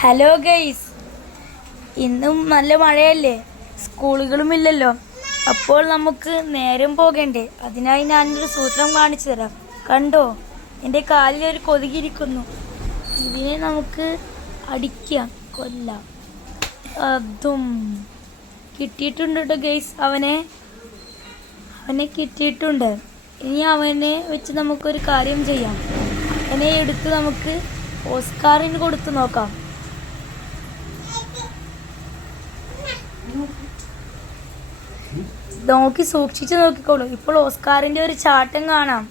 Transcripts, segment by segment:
Hello guys, ഇന്നും നല്ല മഴയല്ലേ, സ്കൂളുകളും ഇല്ലല്ലോ. അപ്പോൾ നമുക്ക് നേരം പോകണ്ടേ? അതിനായി ഞാനൊരു സൂത്രം കാണിച്ചു തരാം. കണ്ടോ, എൻ്റെ കാലിൽ ഒരു കൊതുകിരിക്കുന്നു. ഇതിനെ നമുക്ക് അടിക്കാം, കൊല്ലാം. അതും കിട്ടിയിട്ടുണ്ട് കേട്ടോ ഗൈസ്. അവനെ കിട്ടിയിട്ടുണ്ട്. ഇനി അവനെ വെച്ച് നമുക്കൊരു കാര്യം ചെയ്യാം. അവനെ എടുത്ത് നമുക്ക് ഓസ്കാറിന് കൊടുത്തു നോക്കാം. നോക്കി സൂക്ഷിച്ച് നോക്കിക്കോളൂ. ഇപ്പോൾ ഓസ്കാറിന്റെ ഒരു ചാട്ടം കാണാം.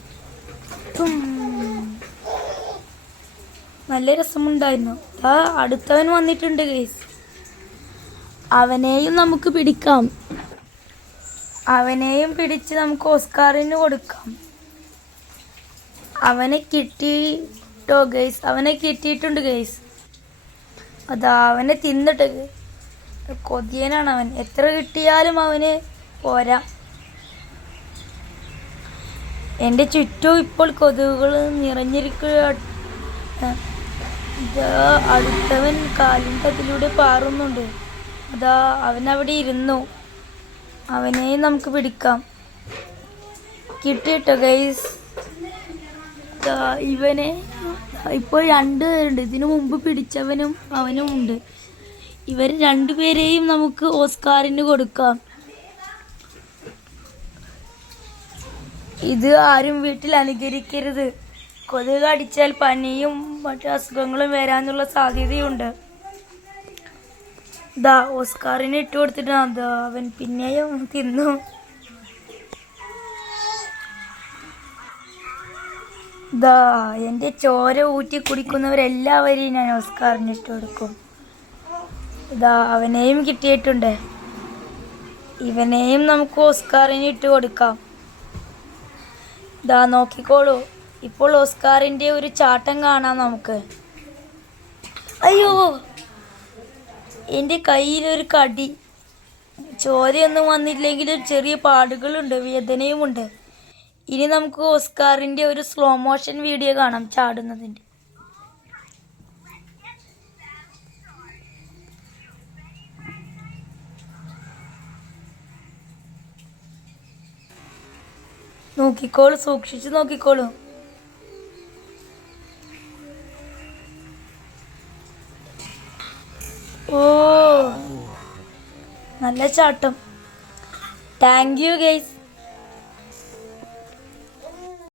നല്ല രസമുണ്ടായിരുന്നു. അടുത്തവൻ വന്നിട്ടുണ്ട് ഗൈസ്. അവനെയും നമുക്ക് പിടിക്കാം. അവനെയും പിടിച്ച് നമുക്ക് ഓസ്കാറിന് കൊടുക്കാം. അവനെ കിട്ടിയിട്ടോ ഗൈസ്, അവനെ കിട്ടിയിട്ടുണ്ട് ഗൈസ്. അവനെ തിന്നിട്ട് കൊതിയനാണ് അവൻ. എത്ര കിട്ടിയാലും അവന് പോരാ. എൻ്റെ ചുറ്റും ഇപ്പോൾ കൊതുകുകൾ നിറഞ്ഞിരിക്കുക. അടുത്തവൻ കാലിൻ്റെ അതിലൂടെ പാറുന്നുണ്ട്. അവനവിടെ ഇരുന്നു. അവനെയും നമുക്ക് പിടിക്കാം. കിട്ടിയിട്ടോ ഗൈസ്. ഇവനെ ഇപ്പോൾ രണ്ടുപേരുണ്ട്. ഇതിനു മുമ്പ് പിടിച്ചവനും അവനും ഉണ്ട്. ഇവർ രണ്ടുപേരെയും നമുക്ക് ഓസ്കാറിന് കൊടുക്കാം. ഇത് ആരും വീട്ടിൽ അനുകരിക്കരുത്. കൊതുക് അടിച്ചാൽ പനിയും മറ്റു അസുഖങ്ങളും വരാനുള്ള സാധ്യതയുണ്ട്. ഓസ്കാറിന് ഇട്ട് കൊടുത്തിട്ട് അവൻ പിന്നെയും തിന്നു. എൻ്റെ ചോര ഊറ്റി കുടിക്കുന്നവരെല്ലാവരെയും ഞാൻ ഓസ്കാറിന് ഇട്ട് കൊടുക്കും. അവനെയും കിട്ടിയിട്ടുണ്ട്. ഇവനെയും നമുക്ക് ഓസ്കാറിന് ഇട്ട് കൊടുക്കാം. നോക്കിക്കോളൂ, ഇപ്പോൾ ഓസ്കാറിന്റെ ഒരു ചാട്ടം കാണാം നമുക്ക്. അയ്യോ, എൻ്റെ കയ്യിലൊരു കടി. ചോരയൊന്നും വന്നില്ലെങ്കിലും ചെറിയ പാടുകളുണ്ട്, വേദനയുമുണ്ട്. ഇനി നമുക്ക് ഓസ്കാറിന്റെ ഒരു സ്ലോ മോഷൻ വീഡിയോ കാണാം ചാടുന്നതിൻ്റെ. നോക്കിക്കോളൂ, സൂക്ഷിച്ച് നോക്കിക്കോളൂ. ഓ, നല്ല ചാട്ടം. Thank you guys.